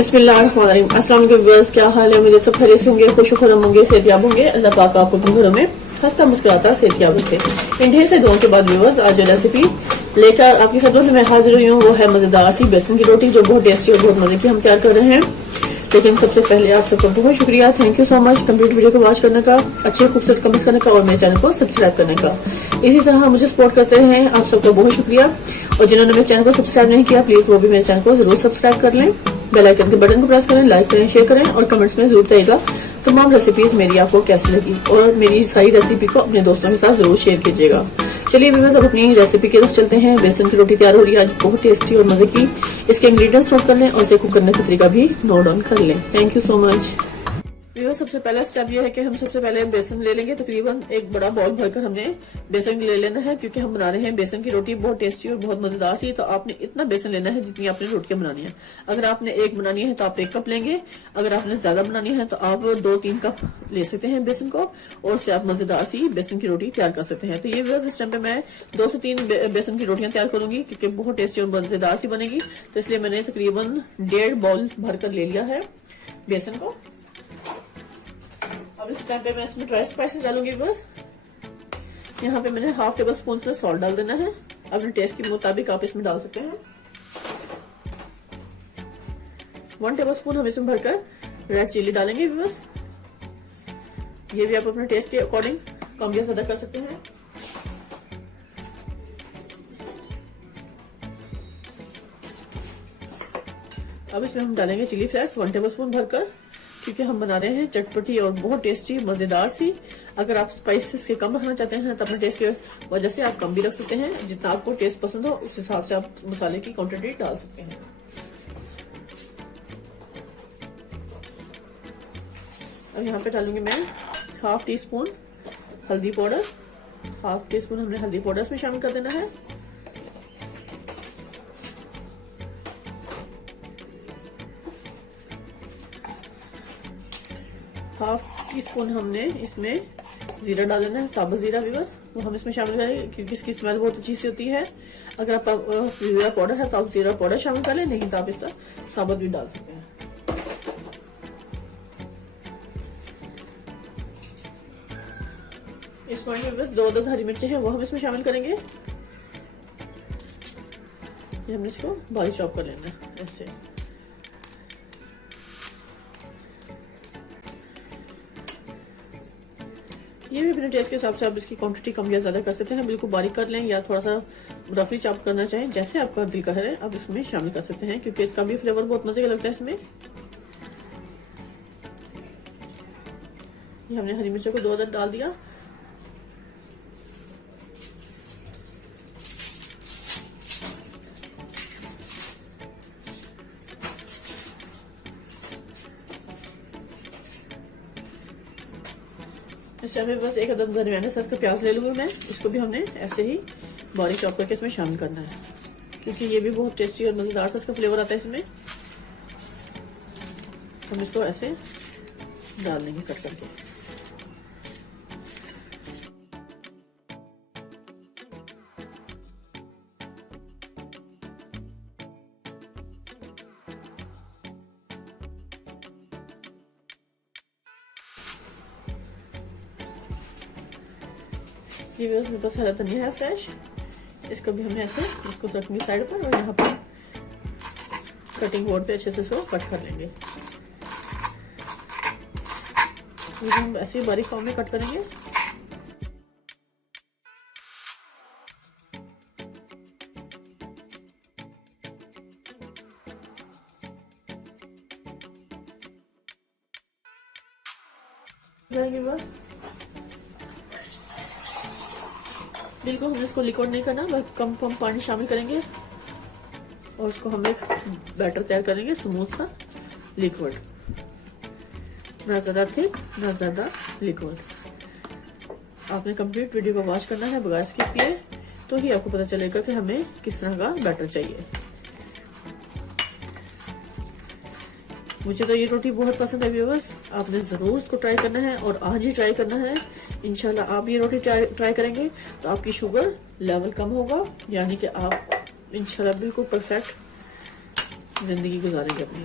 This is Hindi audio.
बिस्मिल्लाहिर्रहमानिर्रहीम। अस्सलाम वालेकुम व्यूअर्स, क्या हाल है? मुझे सब खैरियत होंगे, खुश खुरम होंगे, सेहतयाब होंगे। अल्लाह पाक आपको अपने घरों में हंसता मुस्कुराता सेहतयाब रखे। इन ढेर से दुआओं के बाद व्यूअर्स, आज जो रेसिपी लेकर आपकी खिदमत में हाजिर हुई हूँ वो है मजेदार सी बेसन की रोटी, जो बहुत टेस्टी और बहुत मजे की हम तैयार कर रहे हैं। लेकिन सबसे पहले आप सबका बहुत शुक्रिया, thank you so much complete video को वॉच करने का, अच्छे खूबसूरत कमेंट्स करने का और मेरे चैनल को सब्सक्राइब करने का। इसी तरह मुझे सपोर्ट करते हैं, आप सबका बहुत शुक्रिया। और जिन्होंने मेरे चैनल को सब्सक्राइब नहीं किया, प्लीज वो भी मेरे चैनल को जरूर सब्सक्राइब कर लें, बेल आइकन के बटन को प्रेस करें, लाइक करें, शेयर करें और कमेंट्स में जरूर बताइएगा तमाम रेसिपीज मेरी आपको कैसी लगी, और मेरी सारी रेसिपी को अपने दोस्तों के साथ जरूर शेयर कीजिएगा। चलिए व्यूअर्स, अब अपनी रेसिपी की तरफ चलते हैं। बेसन की रोटी तैयार हो रही है आज बहुत टेस्टी और मजे की। इसके इंग्रेडिएंट्स नोट कर लें और इसे कुक करने का तरीका भी नोट डाउन कर लें। Thank you so much. Viewers, सबसे पहला स्टेप ये है कि हम सबसे पहले बेसन ले लेंगे। तकरीबन एक बड़ा बाउल भरकर हमने बेसन ले लेना है, क्योंकि हम बना रहे हैं बेसन की रोटी बहुत टेस्टी और बहुत मजेदार सी। तो आपने इतना बेसन लेना है जितनी आपने रोटियां बनानी है। अगर आपने एक बनानी है तो आप 1 कप लेंगे, अगर आपने ज्यादा बनानी है तो आप 2-3 कप ले सकते हैं बेसन को, और उससे आप मजेदार सी बेसन की रोटी तैयार कर सकते हैं। तो ये व्यूअर्स, इस टाइम पे मैं 2 से 3 बेसन की रोटियां तैयार करूंगी, क्योंकि बहुत टेस्टी और मजेदार सी बनेगी। तो इसलिए मैंने तकरीबन 1.5 बाउल भरकर ले लिया है बेसन को। अब इस टाइम पे मैं इसमें ड्राई स्पाइसेस डालूंगी। बस यहाँ पे मैंने 1/2 टेबल स्पून पे सॉल्ट डाल देना है, अपने टेस्ट के मुताबिक आप इसमें डाल सकते हैं। 1 टेबल स्पून हम इसमें भरकर रेड चिली डालेंगे। बस ये भी आप अपने टेस्ट के अकॉर्डिंग कम या ज्यादा कर सकते हैं। अब इसमें हम डालेंगे चिली फ्लेक्स 1 टेबल स्पून भरकर, क्योंकि हम बना रहे हैं चटपटी और बहुत टेस्टी मजेदार सी। अगर आप स्पाइसेस के कम रखना चाहते हैं तो अपने टेस्ट की वजह से आप कम भी रख सकते हैं। जितना आपको टेस्ट पसंद हो उस हिसाब से आप मसाले की क्वांटिटी डाल सकते हैं। अब यहाँ पे डालूंगी मैं 1/2 टीस्पून हल्दी पाउडर। 1/2 टीस्पून हमने हल्दी पाउडर इसमें शामिल कर देना है। हाफ टी स्पून हमने इसमें जीरा डाल देना है, साबुत जीरा भी बस वो हम इसमें शामिल करेंगे, क्योंकि इसकी स्मेल बहुत अच्छी सी होती है। अगर आप जीरा पाउडर है तो आप जीरा पाउडर शामिल कर लें, नहीं तो आप इसका साबुत भी डाल सकते हैं। इस पॉइंट में बस 2 हरी मिर्चें हैं वो हम इसमें शामिल करेंगे। हमने इसको बारीक चॉप कर लेना है ऐसे। ये भी अपने टेस्ट के हिसाब से आप इसकी क्वांटिटी कम या ज्यादा कर सकते हैं। बिल्कुल बारीक कर लें या थोड़ा सा रफली चॉप करना चाहें, जैसे आपका दिल का है आप इसमें शामिल कर सकते हैं, क्योंकि इसका भी फ्लेवर बहुत मजे का लगता है इसमें। ये हमने हरी मिर्चों को 2 अदद डाल दिया। इस टाइम में बस 1 अदद दरमियाने साइज का प्याज ले लूंगी मैं, इसको भी हमने ऐसे ही बारीक चॉप करके इसमें शामिल करना है, क्योंकि ये भी बहुत टेस्टी और मजेदार सा इसका फ्लेवर आता है इसमें। हम इसको ऐसे डाल देंगे कट करके। ये मेरे पास हरा धनिया है फ्रेश, इसको भी हमने ऐसे इसको रखेंगे साइड पर, और यहाँ पर कटिंग बोर्ड पे अच्छे से इसको कट कर लेंगे। ये हम ऐसे बारीक फॉर्म में कट करेंगे। बस बिल्कुल हम इसको लिक्विड नहीं करना, बस कम पानी शामिल करेंगे और इसको हम एक बैटर तैयार करेंगे, स्मूथ सा लिक्विड, ना ज्यादा थिक ना ज्यादा लिक्विड। आपने कंप्लीट वीडियो को वॉच करना है बगैर स्किप किए, तो ही आपको पता चलेगा कि हमें किस तरह का बैटर चाहिए। मुझे तो ये रोटी बहुत पसंद है व्यूअर्स, आपने जरूर इसको ट्राई करना है और आज ही ट्राई करना है। इंशाल्लाह आप ये रोटी ट्राई करेंगे तो आपकी शुगर लेवल कम होगा, यानी कि आप इंशाल्लाह बिल्कुल परफेक्ट जिंदगी गुजारेंगे अपनी।